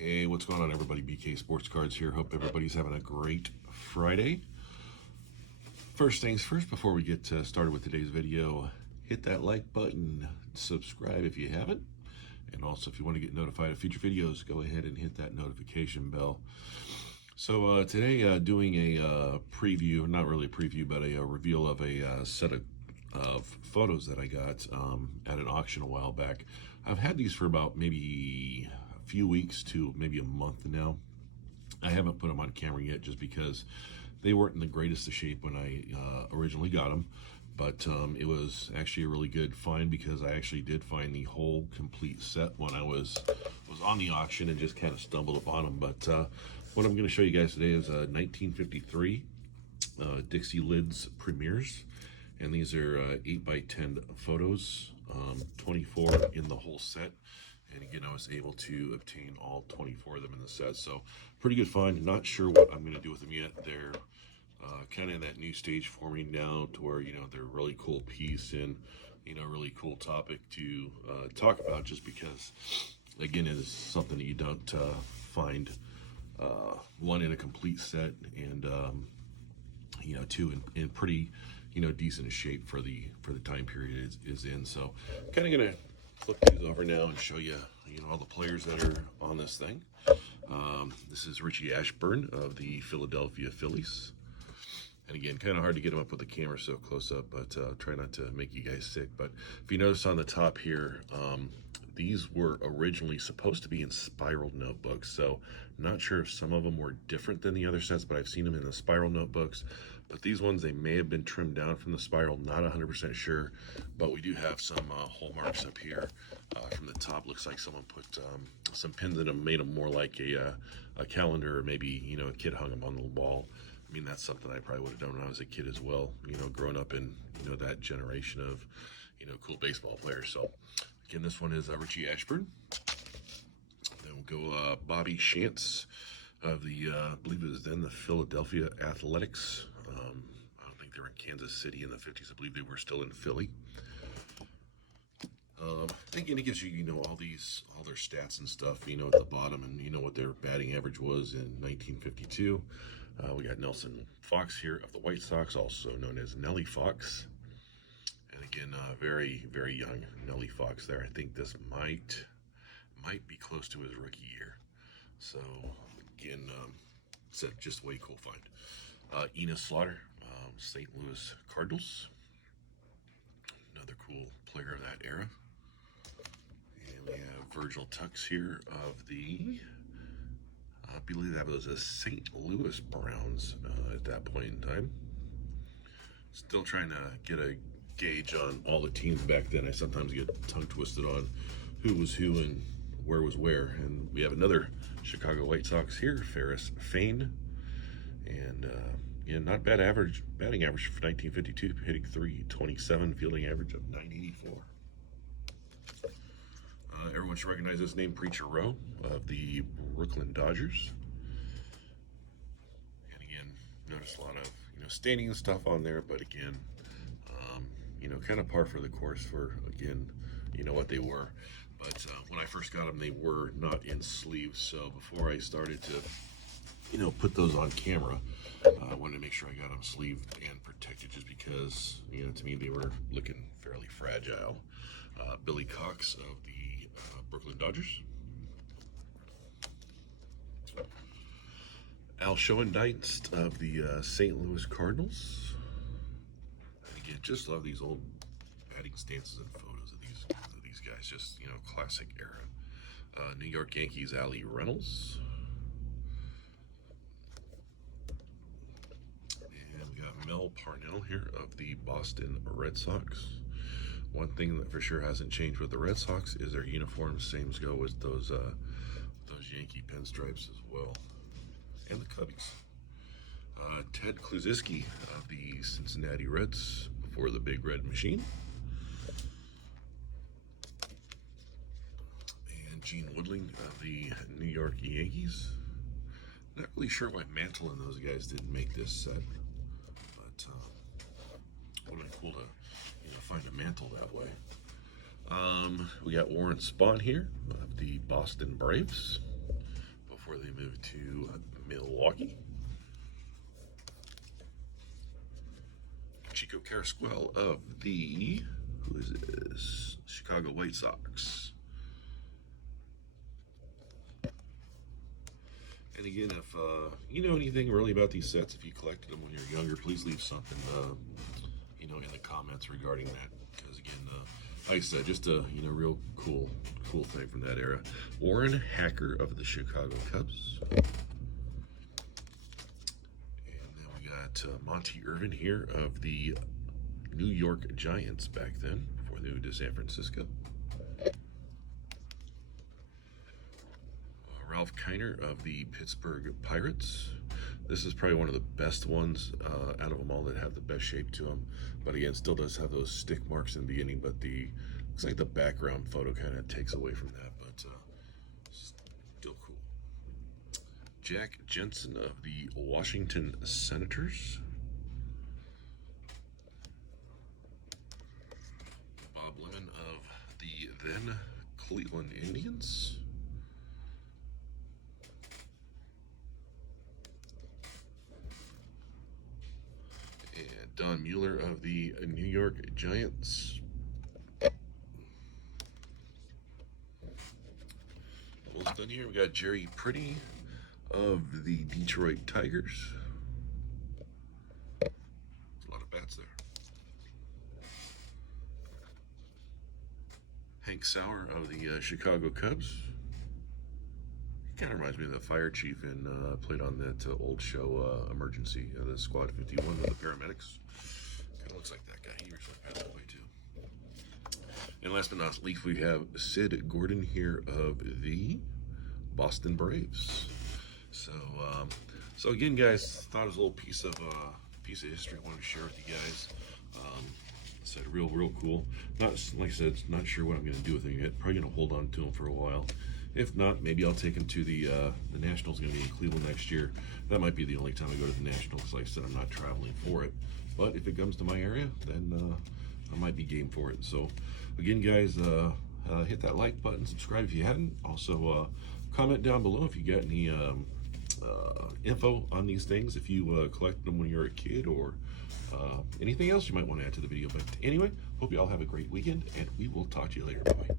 Hey, what's going on, everybody? BK Sports Cards here. Hope everybody's having a great Friday. First things first, before we get started with today's video, hit that like button, subscribe if you haven't, and also if you want to get notified of future videos, go ahead and hit that notification bell. So today, doing a preview, not really a preview, but a reveal of a set of photos that I got at an auction a while back. I've had these for about maybe a few weeks to maybe a month now. I haven't put them on camera yet just because they weren't in the greatest of shape when I originally got them, but it was actually a really good find because I actually did find the whole complete set when I was on the auction and just kind of stumbled upon them. But what I'm going to show you guys today is a 1953 Dixie Lids Premiers, and these are 8x10 photos, 24 in the whole set. And again, I was able to obtain all 24 of them in the set. So pretty good find. Not sure what I'm going to do with them yet. They're kind of in that new stage for me now to where, they're a really cool piece and, really cool topic to talk about, just because, again, it is something that you don't find, one, in a complete set, and, two, in pretty, decent shape for the time period it is in. So kind of going to flip these over now and show you, all the players that are on this thing. This is Richie Ashburn of the Philadelphia Phillies. And again, kind of hard to get him up with the camera so close up, but try not to make you guys sick. But if you notice on the top here, these were originally supposed to be in spiral notebooks. So not sure if some of them were different than the other sets, but I've seen them in the spiral notebooks. But these ones, they may have been trimmed down from the spiral, not 100% sure. But we do have some hole marks up here from the top. Looks like someone put some pins in them, made them more like a calendar, or maybe, a kid hung them on the wall. I mean, that's something I probably would have done when I was a kid as well, growing up in, that generation of, cool baseball players. So, again, this one is Richie Ashburn. Then we'll go Bobby Shantz of the, I believe it was then the Philadelphia Athletics. I don't think they were in Kansas City in the 50s. I believe they were still in Philly. Again, it gives you, all their stats and stuff, at the bottom, and what their batting average was in 1952. We got Nelson Fox here of the White Sox, also known as Nellie Fox. And again, very, very young Nellie Fox there. I think this might be close to his rookie year. So again, it's just way cool find. Enos Slaughter, St. Louis Cardinals. Another cool player of that era. And we have Virgil Tux here of the, I believe that was a St. Louis Browns at that point in time. Still trying to get a gauge on all the teams back then. I sometimes get tongue twisted on who was who and where was where. And we have another Chicago White Sox here, Ferris Fain. And not bad batting average for 1952, hitting .327, fielding average of .984. Everyone should recognize this name, Preacher Rowe of the Brooklyn Dodgers. And again, notice a lot of staining and stuff on there, but again, kind of par for the course for, again, what they were. But when I first got them, they were not in sleeves. So before I started to put those on camera, I wanted to make sure I got them sleeved and protected, just because to me they were looking fairly fragile. Billy Cox of the Brooklyn Dodgers. Al Schoendienst of the St. Louis Cardinals. And again, just love these old batting stances and photos of these guys. Just classic era. New York Yankees, Allie Reynolds. And we got Mel Parnell here of the Boston Red Sox. One thing that for sure hasn't changed with the Red Sox is their uniforms. Same as go with those Yankee pinstripes as well, and the Cubbies. Ted Kluszewski of the Cincinnati Reds for the Big Red Machine. And Gene Woodling of the New York Yankees. Not really sure why Mantle and those guys didn't make this set, but would have been cool to find a Mantle that way. We got Warren Spahn here of the Boston Braves. before they move to Milwaukee. Chico Carrasquel of the, who is this? Chicago White Sox. And again, if you know anything really about these sets, if you collected them when you were younger, please leave something, you know, in the comments regarding that. Because again, like I said, just a real cool thing from that era. Warren Hacker of the Chicago Cubs. And then we got Monty Irvin here of the New York Giants back then, before they moved to San Francisco. Ralph Kiner of the Pittsburgh Pirates. This is probably one of the best ones out of them all that have the best shape to them. But again, still does have those stick marks in the beginning, but the looks like the background photo kind of takes away from that, but still cool. Jack Jensen of the Washington Senators. Bob Lemon of the then Cleveland Indians. Don Mueller of the New York Giants. Almost done here. We got Jerry Pretty of the Detroit Tigers. A lot of bats there. Hank Sauer of the Chicago Cubs. Kind of reminds me of the fire chief in played on that old show Emergency, the Squad 51 with the paramedics. Kind of looks like that guy. He recently passed away too. And last but not least, we have Sid Gordon here of the Boston Braves. So, so again, guys, thought it was a little piece of history I wanted to share with you guys. Said real cool. Not like I said, not sure what I'm going to do with them yet. Probably going to hold on to them for a while. If not, maybe I'll take them to the Nationals. Going to be in Cleveland next year. That might be the only time I go to the Nationals. Like I said, I'm not traveling for it. But if it comes to my area, then I might be game for it. So, again, guys, hit that like button, subscribe if you hadn't. Also, comment down below if you got any info on these things, if you collected them when you were a kid, or anything else you might want to add to the video. But anyway, hope you all have a great weekend, and we will talk to you later. Bye.